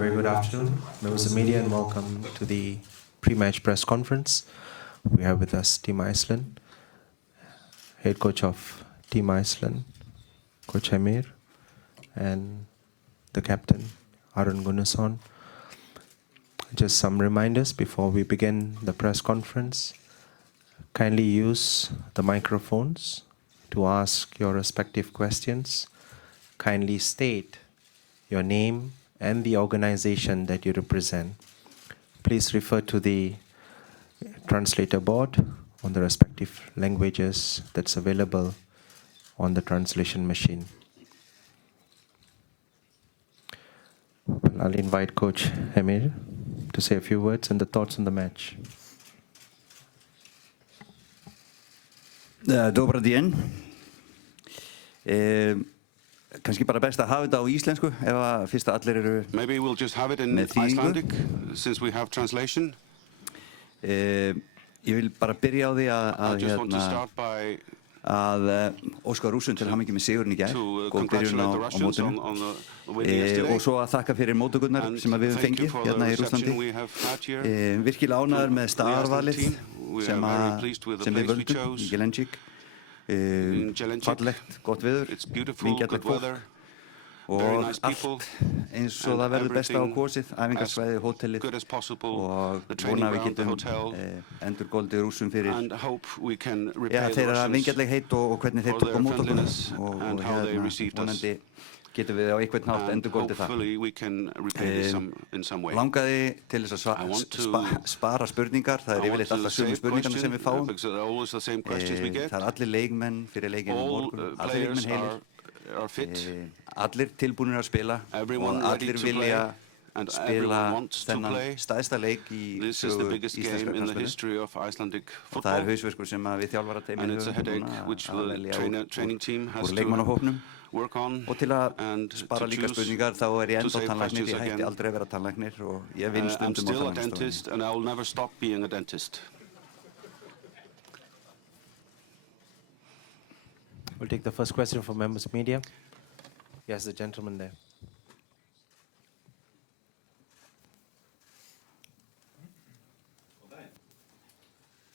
very good afternoon, members of media, and welcome to the pre-match press conference. We have with us Team Iceland, head coach of Team Iceland, Coach Emir, and the captain, Aron Gunnarsson. Just some reminders before we begin the press conference. Kindly use the microphones to ask your respective questions. Kindly state your name and the organization that you represent. Please refer to the translator board on the respective languages that's available on the translation machine. Well, I'll invite Coach Emir to say a few words and the thoughts on the match. Dobra dien. Kannski bara best að hafa þetta á íslensku ef að fyrst að allir eru Maybe we'll just have it in Icelandic since we have translation. Ég vil bara byrja á því að óska Rússum til hamingju með sigurinn í gær, góð byrjun á mótinu og svo að þakka fyrir móttökurnar sem við höfum fengið hérna í Rússlandi. Virkilega ánægður með starvalið sem við völdum í Gelendzhik. Fallegt, gott veður, vingjarnlegt fólk og allt eins og það verður best á kosið, æfingarsvæðið, hótelið og vona að við getum endurgoldið Rússum fyrir þeirra vingjarnleg heit og hvernig þeir tók á mót okkur og vonandi getum við á einhvern hátt endurgoldið það. Langaði til þess að spara spurningar, það yfirleitt alltaf sömu spurningarna sem við fáum. Það allir leikmenn fyrir leikinn morgun, allir leikmenn heilir, allir tilbúnir að spila og allir vilja spila þennan stærsta leik í sögu íslenska knattspyrnu. Og það hausverkur sem við þjálfarateymið höfum að velja úr leikmannahópnum. Og til að spara líka spurningar þá ég ennþá tannlæknir, ég hætti aldrei að vera tannlæknir og ég vinn stundum á tannlæknastofunni. We'll take the first question from members of media. Yes, the gentleman there.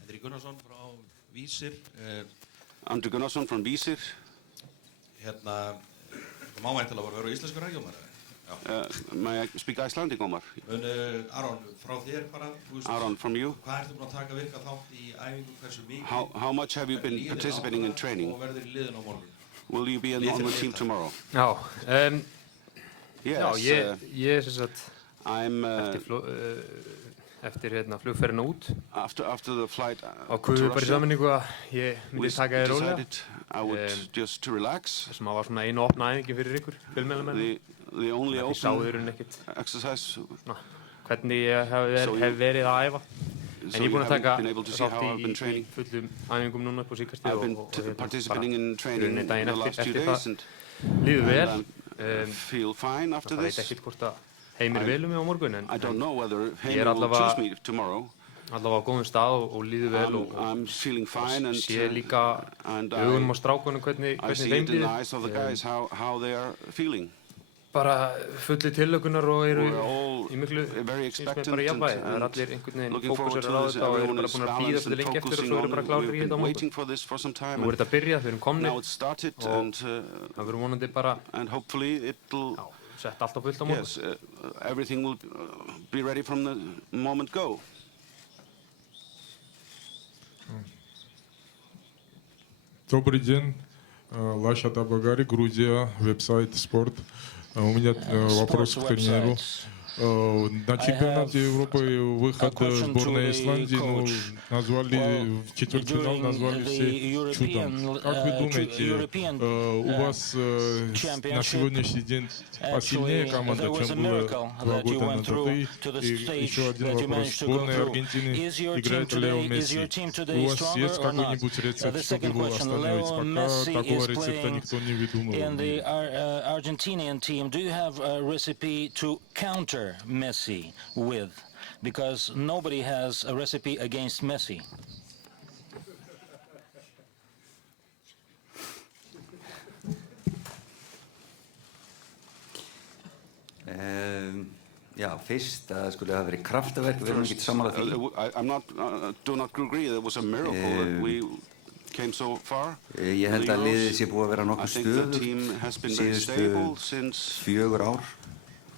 Andri Gunnarsson frá Vísir. Andri Gunnarsson from Vísir. Hérna, má væntanlega vera íslenskur ræðjómar? May I speak Icelandic, Omar? Aron, frá þér bara, Aron, from you. Hvað ertu búin að taka virka þátt í æfingu, hversu mikið? How much have you been participating in training? Og verður í liðinu á morgun? Will you be on the team tomorrow? Já, Yes, ég sem sagt I'm eftir flugferðina út after the flight ákveðum við bara í sammenningu að ég myndi taka þér rólega. I would just relax. Sem var svona einu opna æfingi fyrir ykkur, fjölmiðlamenn. The only open exercise. Hvernig ég hef verið að æfa. En ég er búinn að taka þátt í fullum æfingum núna upp á síðkastið og rauninni daginn eftir það líður vel. Það veit ekkert hvort að Heimir velur mig á morgun en ég er allavega á góðum stað og líður vel og sé líka augunum á strákunum hvernig þeim líður. Bara fullir tillökunar og eru í miklu bara jafnvægi. Það allir einhvern veginn fókusir á þetta og eru bara búin að bíða svolítið lengi eftir og svo eru bara klárir í þetta á morgun. Nú þetta að byrja, þau erum komnir og það verður vonandi bara sett allt á fullt á morgun. Yes, everything will be ready from the moment go. Добрый день, Лаша Табагари, Грузия, веб-сайт «Спорт». У меня вопрос к тренеру. На чемпионате Европы выход сборной Исландии назвали в четвертьфинал, назвали все чудом. Как вы думаете, у вас на сегодняшний день посильнее команда, чем было 2 года назад? И еще один вопрос. Сборная Аргентины играет Лео Месси. У вас есть какой-нибудь рецепт, чтобы его остановить? Пока такого рецепта никто не выдумывал. Messi with, because nobody has a recipe against Messi. Já, fyrst að það skulle hafa verið kraftaverk, við erum ekki sammála því. Do not agree that it was a miracle that we came so far. Ég held að liðið sé búið að vera nokkuð stöðugt síðustu 4 ár.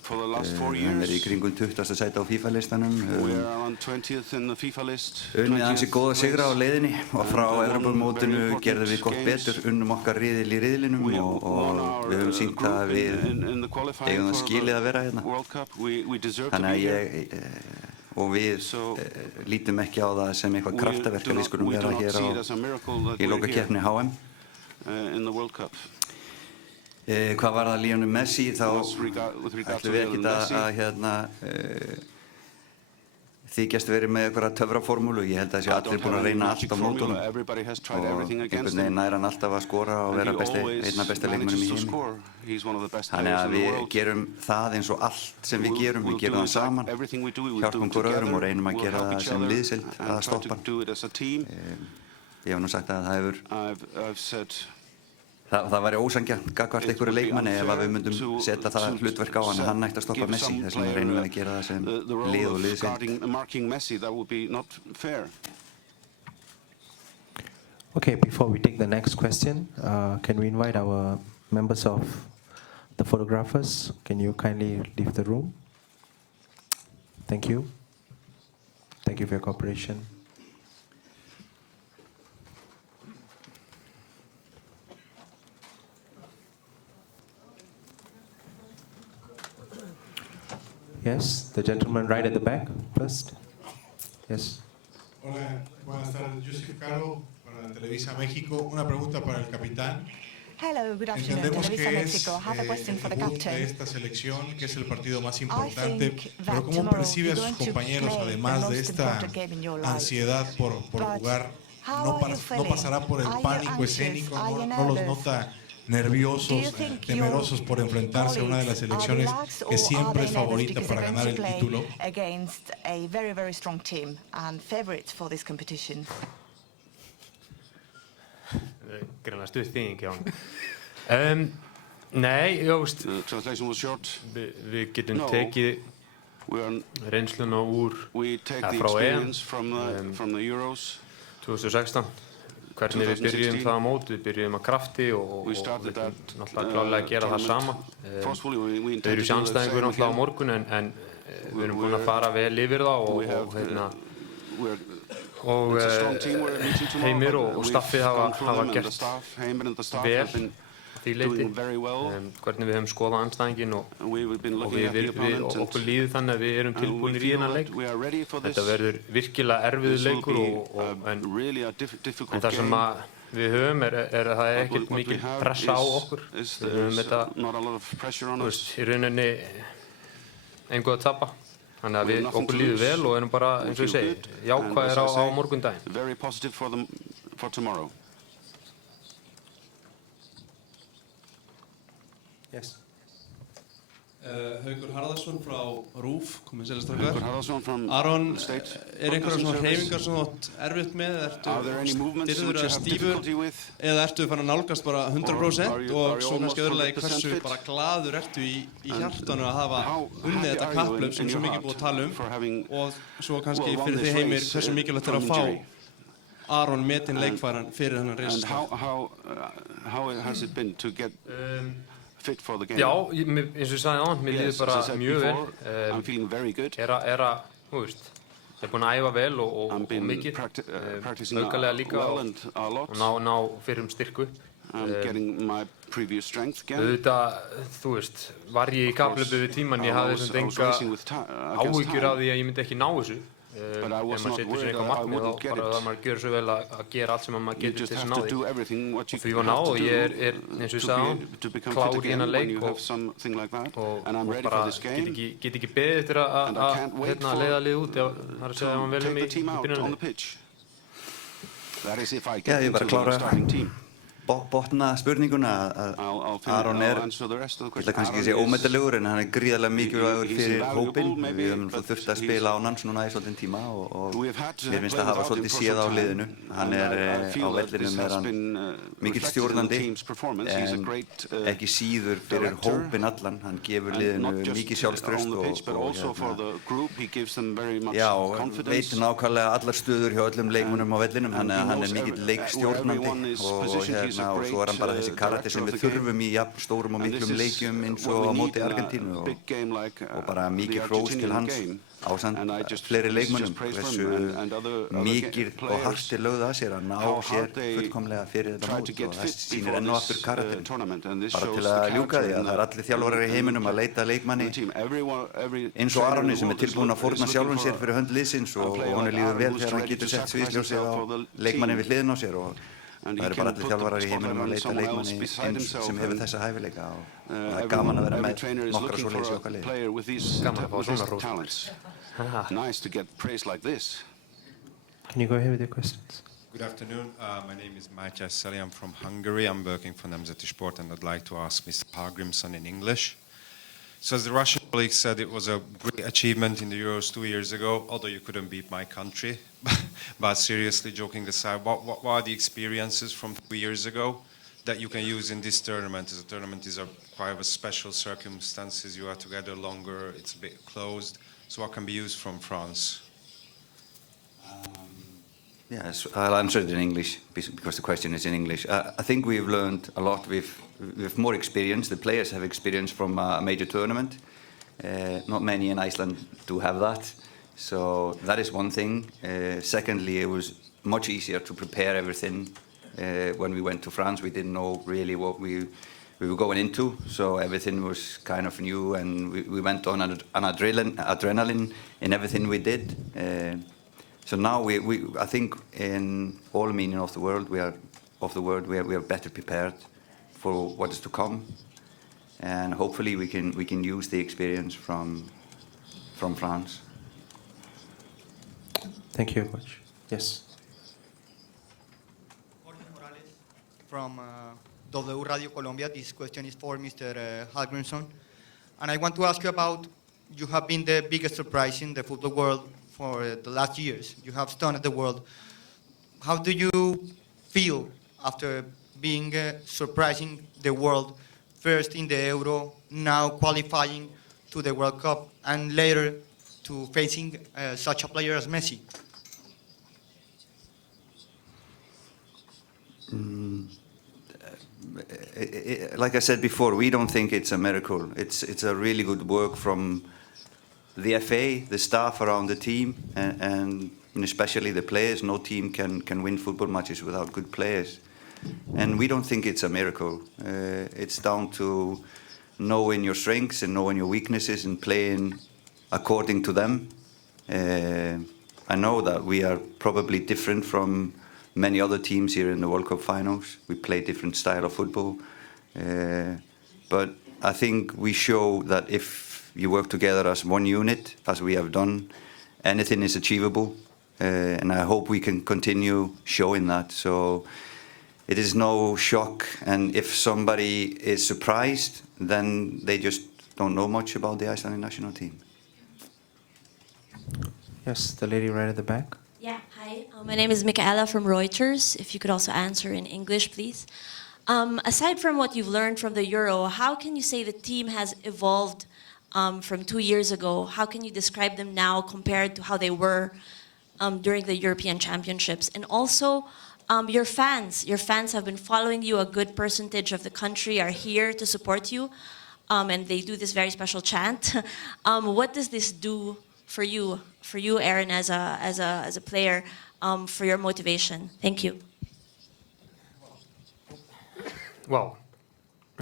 For the last 4 Við years. erum í kringum 20. sæti á FIFA-listanum. We are around 20th in the FIFA list. Unnið ansi góða sigra á leiðinni og frá Evrópumótinu gerðum við gott betur, unnum okkar riðil í riðlinum og við höfum sýnt að við eigum það skilið að vera hérna. Þannig að og við lítum ekki á það sem eitthvað kraftaverk að við skulum vera hér í lokakeppni HM. Hvað var það Lionel Messi, þá ætlum við ekkert að þykjast verið með einhverja töfraformúlu. Ég held að þessi allir búin að reyna allt á mótunum og einhvern veginn nær hann alltaf að skora og vera einna besta leikmönnum í heimi. Þannig að við gerum það eins og allt sem við gerum það saman, hjálpum hver öðrum og reynum að gera það sem liðsheild að stoppa hann. Ég hef nú sagt að það hefur Það væri ósanngjarnt gagnvart einhverju leikmanni ef við myndum setja það hlutverk á hann að hann ætti að stoppa Messi. Þess vegna reynum við að gera það sem lið og liðsheild. Okay, before we take the next question, can we invite our members of the photographers? Can you kindly leave the room? Thank you. Thank you for your cooperation. Yes, the gentleman right at the back first. Yes. Hola, buenas tardes. Yo soy Carlos para Televisa México. Una pregunta para el capitán. Hello, good afternoon, Entendemos Televisa que México. I have a question for the el debut de captain. esta selección, que es el partido más importante, think pero that ¿cómo tomorrow percibe a you're sus going to compañeros, play además the de most esta important game in your life? ansiedad por But jugar? how ¿No, are you no feeling? pasará por el Are you pánico anxious? escénico? Are you ¿No los nervous? nota Do you nerviosos, think temerosos por your enfrentarse a una de las colleagues are selecciones relaxed, que or siempre are es they nervous favorita because para they're ganar going to el play título? against a very, very strong team and favourites for this competition? Greinlega stuð þýðing hjá hann. Nei, The translation was short. Við getum tekið reynsluna We take the frá EM experience from the Euros. 2016. Hvernig við byrjuðum það á mót, við byrjuðum að krafti og við náttúrulega klálega að gera það sama. Þau eru sjálfstæðingur náttúrulega á morgun en við erum búin að fara vel yfir það og Heimir og staffið hafa gert vel því leyti, hvernig við höfum skoðað andstæðinginn og okkur líður þannig að við erum tilbúinir í þennan leik. Þetta verður virkilega erfiður leikur en það sem við höfum er að það er ekkert mikil pressa á okkur. Við höfum þetta í rauninni engu að tapa. Þannig að okkur líður vel og erum bara, eins og ég segi, jákvæðir á morgundaginn. Very positive for tomorrow. Yes. Haukur Harðarsson frá RÚV, komið sælistrakar. Haukur Harðarsson from Aron, einhverjar svona hreyfingar sem þú átt erfitt með? Ertu stirður eða stífur? Eða ertu farin að nálgast bara 100%? Og svo kannski öðrulega hversu bara glaður ertu í hjartanu að hafa unnið þetta kapplaup sem svo mikið búið að tala og svo kannski fyrir því Heimir hversu mikilvægt að fá Aron metinn leikfæran fyrir hennan reynslustaf? How has it been to get fit for the game? Já, eins og ég sagði áðan, mér líður bara mjög vel. I'm feeling very good. Þú veist, ég er búinn að æfa vel og mikið, aukalega líka og ná fyrrum styrku. I'm getting my previous strength again. Auðvitað, þú veist, var ég í kapplaupi við tímann, ég hafði þessum enga áhyggjur af því að ég myndi ekki ná þessu. Ef maður setur sér eitthvað markmið þá bara það maður gjör svo vel að gera allt sem maður getur til þess að ná því. Og því var ná og ég er, eins og ég sagði klár í hennar leik og bara get ekki beðið eftir að leiða lið út það er að segja að maður velum í byrjunarleik. Já, ég er bara klára botna spurninguna að Aron ég ætla kannski ekki að segja ómetanlegur, en hann gríðarlega mikilvægur fyrir hópinn. Við höfum þurft að spila á hans núna í svolítinn tíma og mér finnst að hafa svolítið séð á liðinu. Hann á vellinum hann mikill stjórnandi, en ekki síður fyrir hópinn allan. Hann gefur liðinu mikið sjálfstraust og veit nákvæmlega allar stöður hjá öllum leikmönnum á vellinum. Hann mikill leikstjórnandi og svo hann bara þessi karakter sem við þurfum í jafn stórum og miklum leikjum eins og á móti Argentínu og bara mikið hrós til hans ásamt fleiri leikmönnum, hversu mikið og hart lögð að sér að ná sér fullkomlega fyrir þetta mót og það sýnir enn og aftur karakterinn. Bara til að ljúka því að það allir þjálfarar í heiminum að leita leikmanni eins og Aroni sem tilbúinn að fórna sjálfum sér fyrir hönd liðsins og honum líður vel þegar hann getur sett sviðsljósið á leikmannin við hliðina á sér og það eru bara allir þjálfarar í heiminum að leita leikmanni eins sem hefur þessa hæfileika og það er gaman að vera með nokkra svoleiðis í okkar liði. Gaman að fá svona hrós. Nice to get praise like this. Can you go ahead with your questions? Good afternoon. My name is Mátyás Szeli. I'm from Hungary. I'm working for Nemzeti Sport, and I'd like to ask Mr. Hallgrímsson in English. So as the Russian colleague said, it was a great achievement in the Euros 2 years ago, although you couldn't beat my country. But seriously, joking aside, what are the experiences from 2 years ago that you can use in this tournament? As the tournament is quite of a special circumstances, you are together longer, it's a bit closed. So what can be used from France? Yes, I'll answer it in English because the question is in English. I think we've learned a lot. We've more experience. The players have experience from a major tournament. Not many in Iceland do have that. So that is one thing. Secondly, it was much easier to prepare everything. When we went to France, we didn't know really what we were going into. So everything was kind of new, and we went on an adrenaline in everything we did. So now I think in all meaning of the world, we are better prepared for what is to come, and hopefully we can use the experience from France. Thank you very much. Yes. From W Radio Colombia. This question is for Mr. Hallgrímsson, and I want to ask you about, you have been the biggest surprise in the football world for the last years. You have stunned the world. How do you feel after being surprising the world, first in the Euro, now qualifying to the World Cup, and later to facing such a player as Messi? Like I said before, we don't think it's a miracle. It's a really good work from the FA, the staff around the team, and especially the players. No team can win football matches without good players. And we don't think it's a miracle. It's down to knowing your strengths and knowing your weaknesses and playing according to them. I know that we are probably different from many other teams here in the World Cup finals. We play different style of football. But I think we show that if you work together as one unit, as we have done, anything is achievable. And I hope we can continue showing that. So it is no shock. And if somebody is surprised, then they just don't know much about the Icelandic national team. Yes, the lady right at the back. Yeah, hi. My name is Michaela from Reuters. If you could also answer in English, please. Aside from what you've learned from the Euro, how can you say the team has evolved from 2 years ago? How can you describe them now compared to how they were during the European Championships? And also, your fans have been following you. A good percentage of the country are here to support you, and they do this very special chant. What does this do for you, Aaron, as a player, for your motivation? Thank you. Well,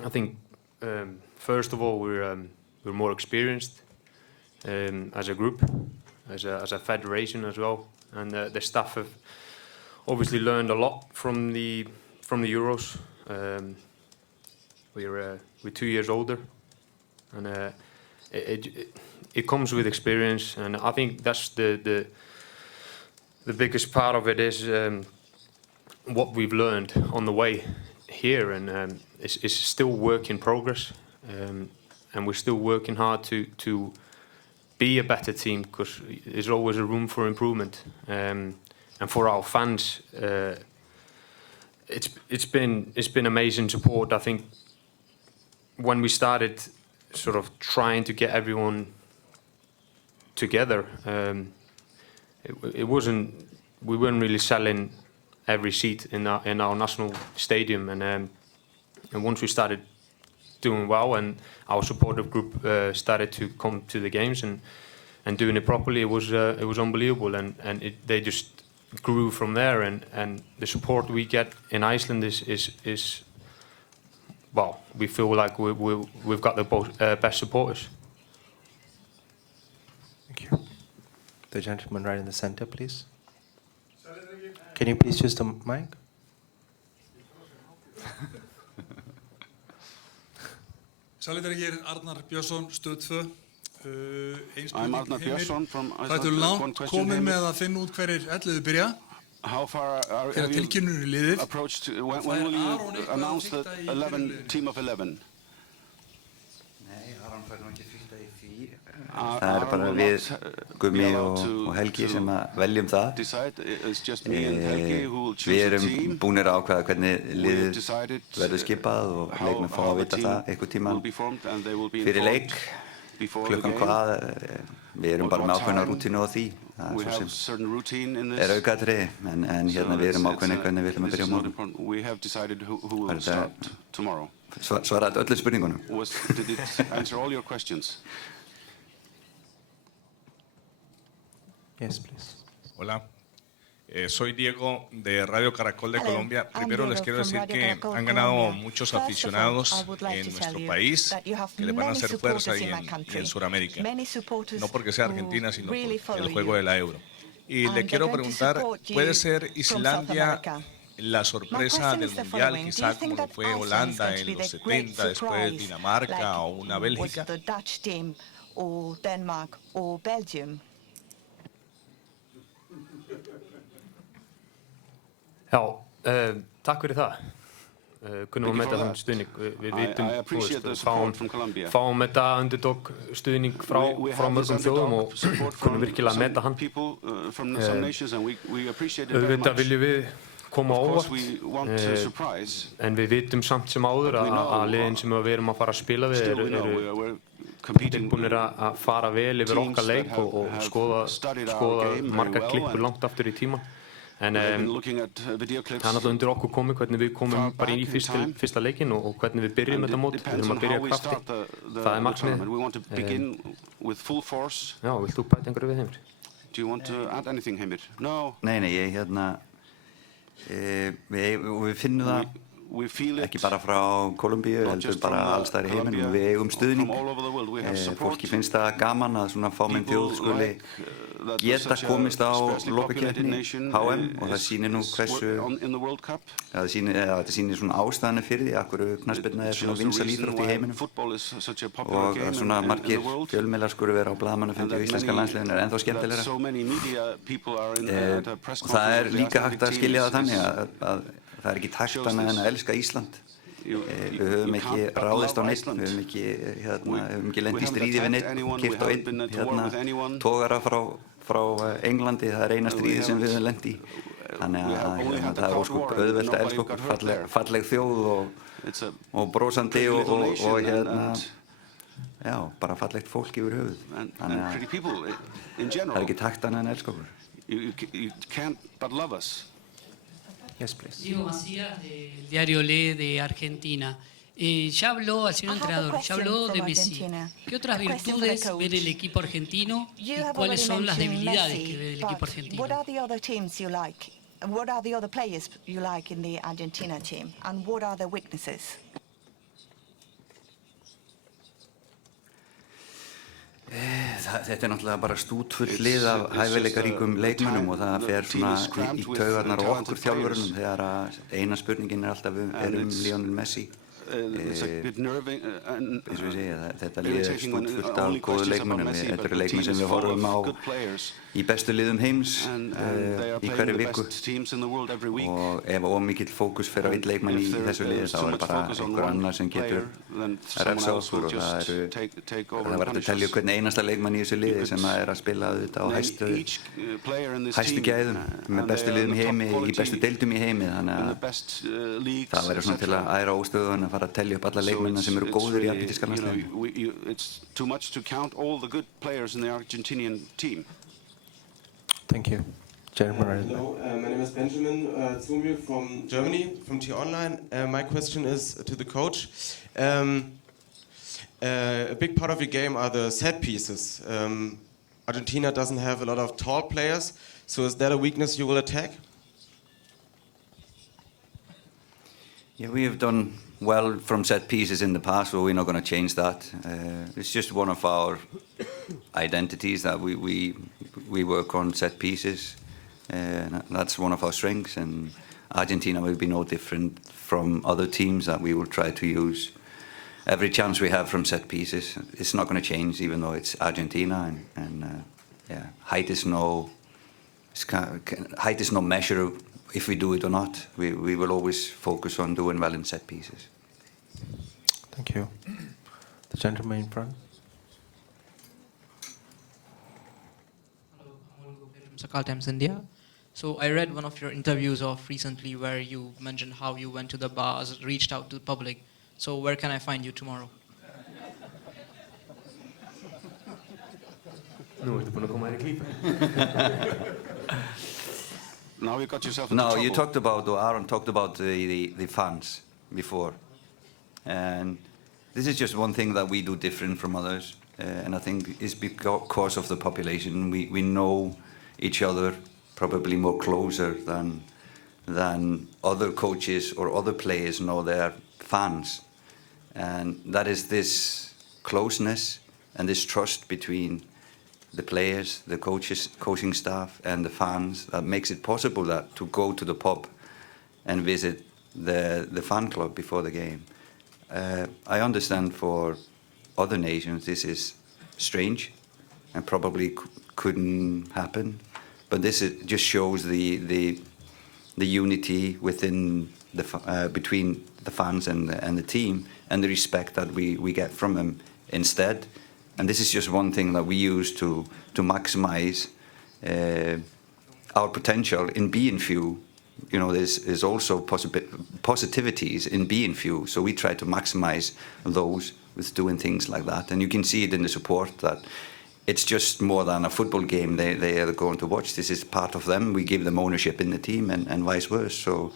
I think first of all we're more experienced as a group, as a federation as well, and the staff have obviously learned a lot from the Euros. We're 2 years older, and it comes with experience, and I think that's the biggest part of it is what we've learned on the way here, and it's still work in progress, and we're still working hard to be a better team, because there's always a room for improvement, and for our fans, it's been amazing support. I think when we started sort of trying to get everyone together, we weren't really selling every seat in our national stadium, and once we started doing well and our supportive group started to come to the games and doing it properly, it was unbelievable, and they just grew from there, and the support we get in Iceland is well, we feel like we've got the best supporters. Thank you. The gentleman right in the center, please. Can you please use the mic? Sælir hér Arnar Björnsson, Stöð 2. I'm Arnar Björnsson from Iceland. Það er langt komið með að finna út hverjir 11 byrja. How far have you approached? When will you announce the 11 team of 11? Nei, Aron fær nú ekki fylgta í því. Það bara við, Gummi og Helgi sem að veljum það. Við erum búnir að ákveða hvernig liðið verður skipað og leikmenn fá að vita það einhvern tímann fyrir leik. Klukkan hvað, við erum bara með ákveðna rútínu á því. Það er svo sem aukaatriði, en hérna við erum ákveðin hvernig við ætlum að byrja á morgun. Svaraði öllu spurningunum. Did it answer all your questions? Yes, please. Hola, soy Diego de Radio Caracol de Colombia. Primero les quiero decir que han ganado muchos aficionados en nuestro país que le van a hacer fuerza y en Sudamérica. No porque sea Argentina, sino por el juego de la Euro. Y le quiero preguntar, ¿puede ser Islandia la sorpresa del Mundial, quizá como lo fue Holanda en los 70, después Dinamarca o una Bélgica? Já, takk fyrir það. Kunnum að meta þann stuðning. Við vitum, fáum þetta underdog stuðning frá mörgum þjóðum og kunnum virkilega að meta hann. Auðvitað viljum við koma á óvart, en við vitum samt sem áður að liðin sem við erum að fara að spila við eru tilbúinir að fara vel yfir okkar leik og skoða margar klippur langt aftur í tíman. En það er náttúrulega undir okkur komið hvernig við komum bara í fyrsta leikinn og hvernig við byrjum þetta mót. Við þurfum að byrja krafti. Það er markmiðið. Já, vilt þú bæta einhverju við, Heimir? Do you want to add anything, Heimir? No. Nei, ég við finnum það ekki bara frá Kólumbíu, heldur bara alls staðar í heiminum. Við eigum stuðning. Fólki finnst það gaman að svona fámenn þjóð skuli geta komist á lokakeppni HM og það sýnir nú hversu þetta sýnir svona ástæðuna fyrir því af hverju knattspyrna er svona vinsæl íþrótt í heiminum og svona margir fjölmiðlar skulu vera á blaðamannafundi á íslenska landsliðinu er ennþá skemmtilegra og það er líka hægt að skilja það þannig að það er ekki hægt annað en að elska Ísland. Við höfum ekki ráðist á neitt, við höfum ekki lent í stríði við neitt, keyrt á einn togara frá Englandi, það er eina stríði sem við höfum lent í. Þannig að það er óskup auðvelt að elska okkur, falleg þjóð og brósandi og já, bara fallegt fólk yfir höfuð. Þannig að það er ekki hægt annað en að elska okkur. You can't but love us. Yes, please. Diego Macías, del diario Le de Argentina. Ya habló al señor entrenador, ya habló de Messi. ¿Qué otras virtudes ve del equipo argentino y cuáles son las debilidades que ve del equipo argentino? What are the other teams you like? What are the other players you like in the Argentina team? And what are their weaknesses? Þetta er náttúrulega bara stútfull lið af hæfileikaríkum leikmönnum og það fer svona í taugarnar á okkur þjálfurunum þegar eina spurningin er alltaf Lionel Messi. eins og ég segi, þetta lið er fullt af góðu leikmönnum. Þetta eru leikmenn sem við horfum á í bestu liðum heims í hverju viku og ef ómikill fókus fer á einn leikmann í þessu liði þá er bara einhver annar sem getur að refsa okkur og það verður að telja hvernig einasta leikmann í þessu liði sem er að spila auðvitað á hæstu gæðum með bestu liðum í heimi, í bestu deildum í heimi, þannig að það verður svona til að æra óstöðun að fara að telja upp alla leikmennina sem eru góðir í argentíska landsliðinu. It's too much to count all the good players in the Argentinian team. Thank you. Hello, my name is Benjamin Zumil from Germany, from T-Online. My question is to the coach. A big part of your game are the set pieces. Argentina doesn't have a lot of tall players, so is that a weakness you will attack? Yeah, we have done well from set pieces in the past, but we're not going to change that. It's just one of our identities that we work on set pieces. That's one of our strengths, and Argentina will be no different from other teams that we will try to use every chance we have from set pieces. It's not going to change, even though it's Argentina, and yeah, height is no measure if we do it or not. We will always focus on doing well in set pieces. Thank you. The gentleman in front. Sakal Times India. So I read one of your interviews of recently where you mentioned how you went to the bars, reached out to the public. So where can I find you tomorrow? Now you got yourself into No, trouble. you talked about, or Aaron talked about the fans before. And this is just one thing that we do different from others. And I think it's because of the population. We know each other probably more closer than other coaches or other players know their fans. And that is this closeness and this trust between the players, the coaches, coaching staff, and the fans that makes it possible that to go to the pub and visit the fan club before the game. I understand for other nations this is strange and probably couldn't happen, but this just shows the unity within between the fans and the team, and the respect that we get from them instead. And this is just one thing that we use to maximize our potential in being few. You know, there's also positivities in being few, so we try to maximize those with doing things like that. And you can see it in the support that it's just more than a football game they are going to watch. This is part of them. We give them ownership in the team and vice versa. So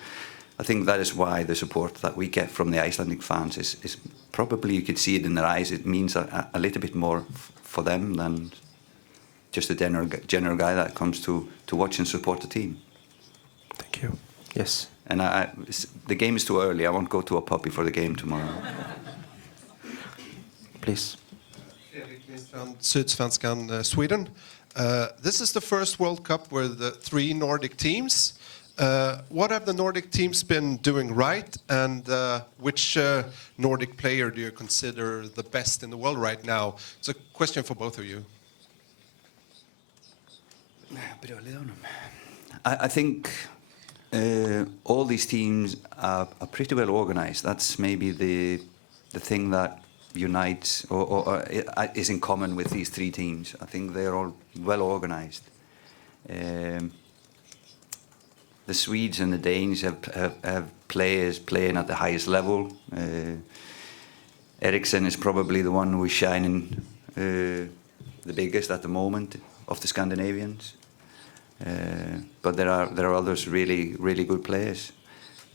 I think that is why the support that we get from the Icelandic fans is probably, you could see it in their eyes, it means a little bit more for them than just a general guy that comes to watch and support the team. Thank you. Yes. And the game is too early. I won't go to a pub before the game tomorrow. Please. From Sydsvenskan, Sweden. This is the first World Cup where the 3 Nordic teams. What have the Nordic teams been doing right, and which Nordic player do you consider the best in the world right now? It's a question for both of you. I think all these teams are pretty well organized. That's maybe the thing that unites or is in common with these 3 teams. I think they're all well organized. The Swedes and the Danes have players playing at the highest level. Eriksson is probably the one who is shining the biggest at the moment of the Scandinavians. But there are others really good players.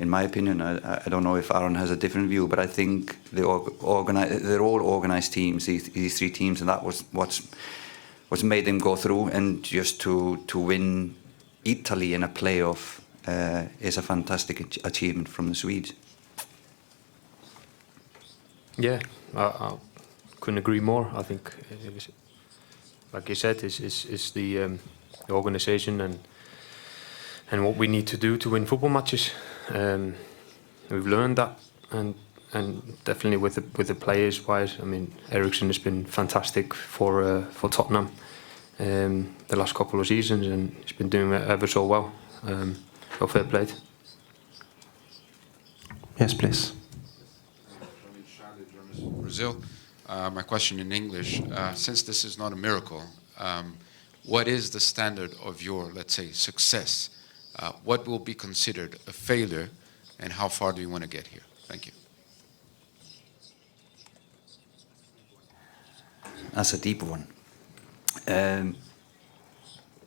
In my opinion, I don't know if Aaron has a different view, but I think they're all organized teams, these 3 teams, and that was what's made them go through. And just to win Italy in a playoff is a fantastic achievement from the Swedes. Yeah, I couldn't agree more. I think, like you said, is the organization and what we need to do to win football matches. We've learned that, and and definitely with the players wise. I mean, Eriksen has been fantastic for Tottenham the last couple of seasons, and he's been doing ever so well. So fair play. Yes, please. Brazil. My question in English, since this is not a miracle, what is the standard of your, let's say, success? What will be considered a failure, and how far do you want to get here? Thank you. That's a deep one.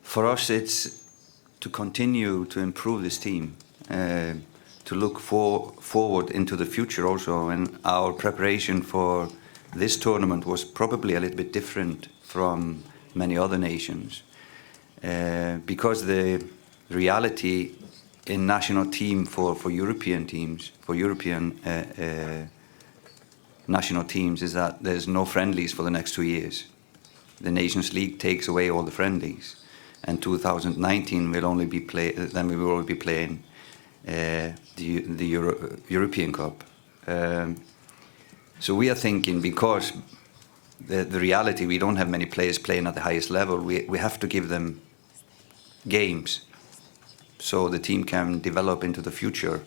For us, it's to continue to improve this team, to look forward into the future also, and our preparation for this tournament was probably a little bit different from many other nations, because the reality in national team for European teams, for European national teams, is that there's no friendlies for the next 2 years. The Nations League takes away all the friendlies, and 2019 will only be then we will only be playing the European Cup. So we are thinking, because the reality, we don't have many players playing at the highest level, we have to give them games so the team can develop into the future.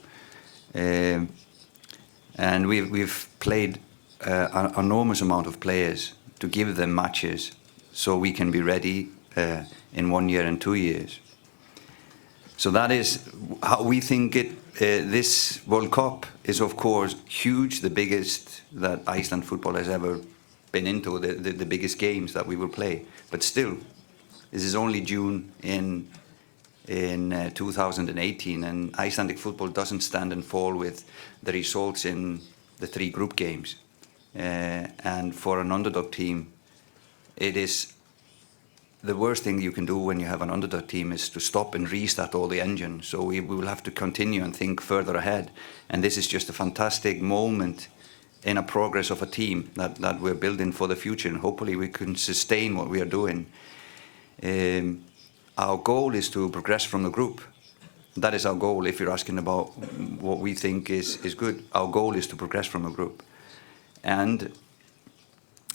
And we've played an enormous amount of players to give them matches so we can be ready in 1 year and 2 years. So that is how we think it. This World Cup is, of course, huge, the biggest that Iceland football has ever been into, the biggest games that we will play. But still, this is only June in 2018, and Icelandic football doesn't stand and fall with the results in the 3 group games. And for an underdog team, it is the worst thing you can do when you have an underdog team is to stop and restart all the engines. So we will have to continue and think further ahead. And this is just a fantastic moment in a progress of a team that we're building for the future. And hopefully we can sustain what we are doing. Our goal is to progress from the group. That is our goal. If you're asking about what we think is good, our goal is to progress from the group. And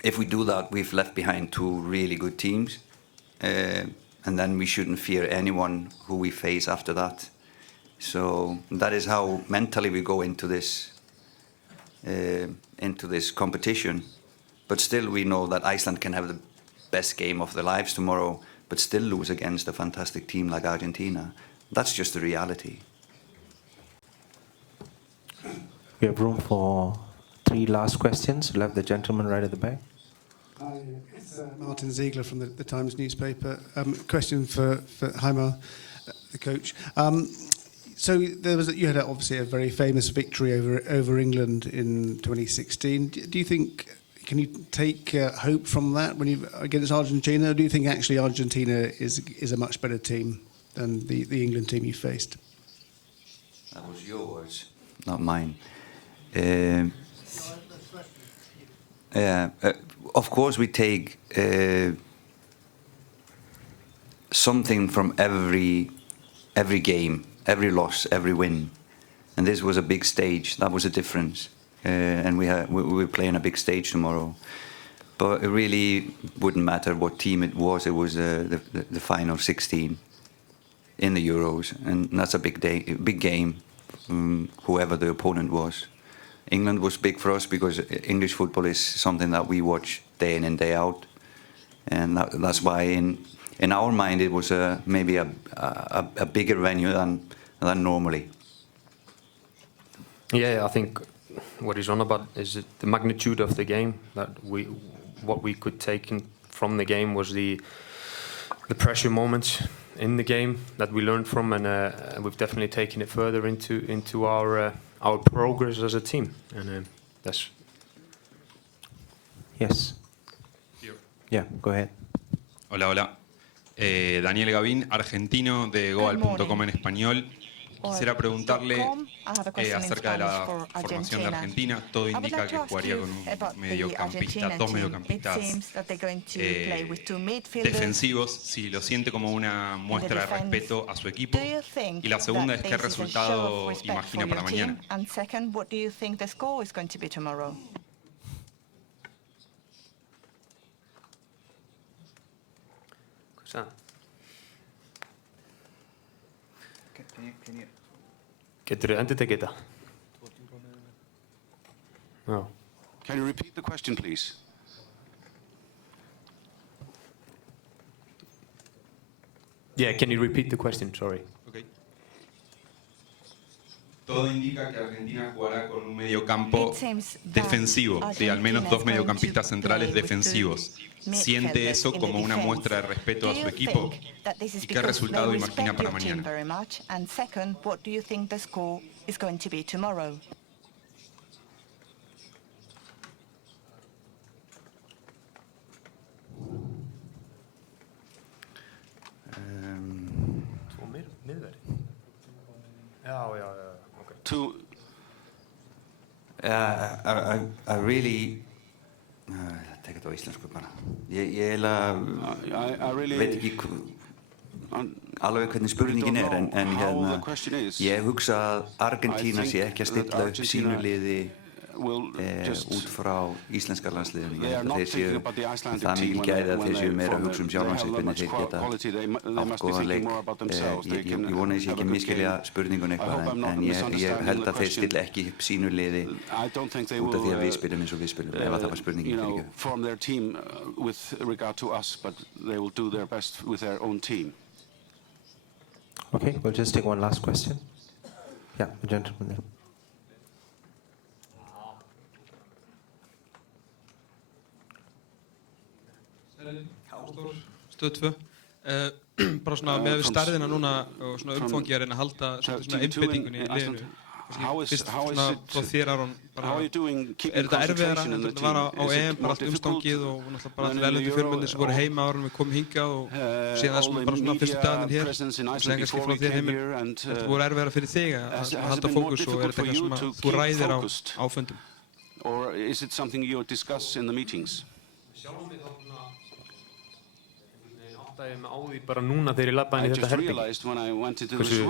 if we do that, we've left behind 2 really good teams. And then we shouldn't fear anyone who we face after that. So that is how mentally we go into this competition. But still, we know that Iceland can have the best game of their lives tomorrow, but still lose against a fantastic team like Argentina. That's just the reality. We have room for 3 last questions. We'll have the gentleman right at the back. Hi, it's Martin Ziegler from the Times newspaper. Question for Heimar, the coach. So you had obviously a very famous victory over England in 2016. Do you think, can you take hope from that against Argentina? Or do you think actually Argentina is a much better team than the England team you faced? That was your words, not mine. Of course, we take something from every game, every loss, every win, and this was a big stage. That was a difference, and we're playing a big stage tomorrow. But it really wouldn't matter what team it was. It was the final 16 in the Euros, and that's a big game, whoever the opponent was. England was big for us because English football is something that we watch day in and day out, and that's why in our mind it was maybe a bigger venue than normally. Yeah, I think what he's on about is the magnitude of the game. That what we could take from the game was the pressure moments in the game that we learned from, and we've definitely taken it further into our progress as a team, and that's. Yes. Yeah, go ahead. Hola. Daniel Gavín, argentino de goal.com en español. Quisiera preguntarle acerca de la formación de Argentina. Todo indica que jugaría con un mediocampista, dos mediocampistas defensivos, si lo siente como una muestra de respeto a su equipo. Y la segunda es qué resultado imagina para mañana. No. Can you repeat the question, please? Yeah, can you repeat the question? Sorry. Okay. Todo indica que Argentina jugará con un mediocampo defensivo, sí, al menos dos mediocampistas centrales defensivos. ¿Siente eso como una muestra de respeto a su equipo? ¿Y qué resultado imagina para mañana? I really tek þetta á íslensku bara. Ég veit ekki alveg hvernig spurningin en hérna ég hugsa að Argentína sé ekki að stilla upp sínu liði út frá íslenska landsliðinu. Ég held að þeir séu það mikið gæði að þeir séu meira að hugsa sjálfan sig hvernig þeir geta átt góðan leik. Ég vona ég sé ekki að misskilja spurningun eitthvað en ég held að þeir stilla ekki upp sínu liði út af því að við spilum eins og við spilum, ef það var spurningin fyrir ekki. Form their team with regard to us, but they will do their best with their own team. Okay, we'll just take one last question. Yeah, the gentleman there. Stöð 2. Bara svona með við stærðina núna og svona umfangi að reyna að halda svona einbeitingunni í liðinu. Fyrst svona frá þér, Aron, þetta erfiðara en þetta var á EM, bara allt umstangið og náttúrulega bara allir erlendu fjölmennir sem voru heima áður en við komum hingað og síðan það bara svona fyrstu dagarnir hér og síðan kannski frá þér heimil. Þetta voru erfiðara fyrir þig að halda fókus og þetta eitthvað sem þú ræðir á fundum? Or is it something you discuss in the meetings? Áttaði mig á því bara núna þegar ég labbaði inn í þetta herbyggi hversu,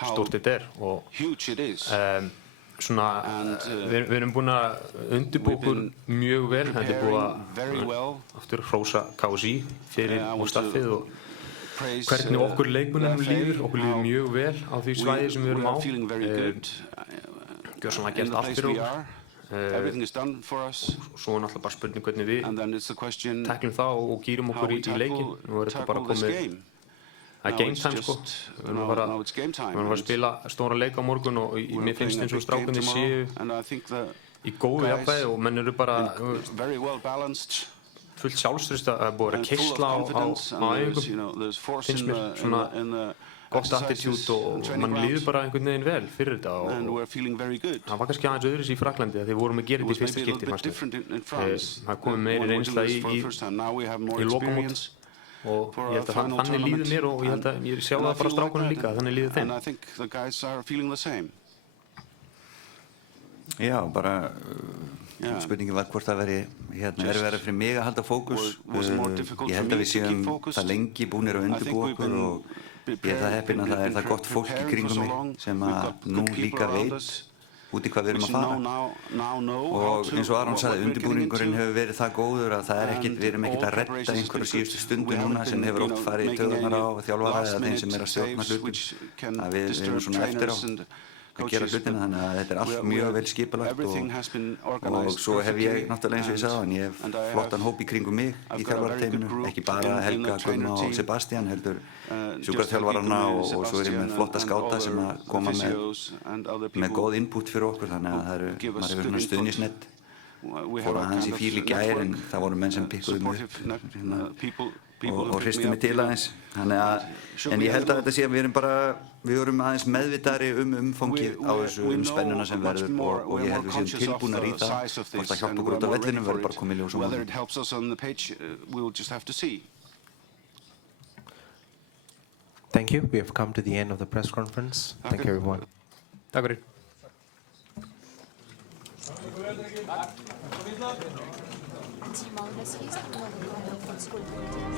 stórt þetta og svona, við erum búin að undirbúa okkur mjög vel, þetta er búið að aftur hrósa KSÍ fyrir og staffið og hvernig okkur leikmönnum líður, okkur líður mjög vel á því svæði sem við erum á, gjörsamlega gert allt fyrir okkur. Everything is done for us. Svo er náttúrulega bara spurning hvernig við tæklum það og gýrum okkur í leikinn. Nú er þetta bara komið, það er game time sko. Við erum að fara að spila stóra leik á morgun og mér finnst eins og strákarnir séu í góðu jafnvægi og menn eru bara fullt sjálfstraust að búið að keisla á æfingum. Finnst mér svona gott attitude og mann líður bara einhvern veginn vel fyrir þetta og það var kannski aðeins öðruvísi í Frakklandi að þeir vorum að gera þetta í fyrsta skipti fannst mér. Það komið meiri reynsla í lokamót og ég held að þannig líður mér og ég held að ég sjá það bara strákunum líka, þannig líður þeim. Já, bara spurningin var hvort það veri erfiðara fyrir mig að halda fókus. Ég held að við séum það lengi búnir að undirbúa okkur og ég er það heppinn að það er það gott fólk í kringum mig sem að nú líka veit út í hvað við erum að fara og eins og Aron sagði, undirbúningurinn hefur verið það góður að það er ekkert, við erum ekkert að redda einhverju síðustu stundu núna sem hefur oft farið í taugarnar á þjálfara eða þeim sem er að stjórna hlutum að við erum svona eftir á að gera hlutina, þannig að þetta er allt mjög vel skipulagt og svo hef ég náttúrulega eins og ég sagði en ég hef flottan hóp í kringum mig í þjálfarateyminu, ekki bara Helga, Gunna og Sebastian, heldur sjúkraþjálfarana og svo er ég með flotta skáta sem að koma með góð input fyrir okkur, þannig að maður hefur svona stuðnisnett fór aðeins í fíl í gær en það voru menn sem pikkuðu mig upp og hristu mig til aðeins, en ég held að þetta sé að við erum aðeins meðvitaðri umfangið á þessu spennuna sem verður og ég held við séum tilbúnar í það, hvort það hjálpa okkur út á vellinum verður bara komið ljós á morgun. Thank you. We have come to the end of the press conference. Thank you, everyone. Takk fyrir. Team Alves, he's the one who got the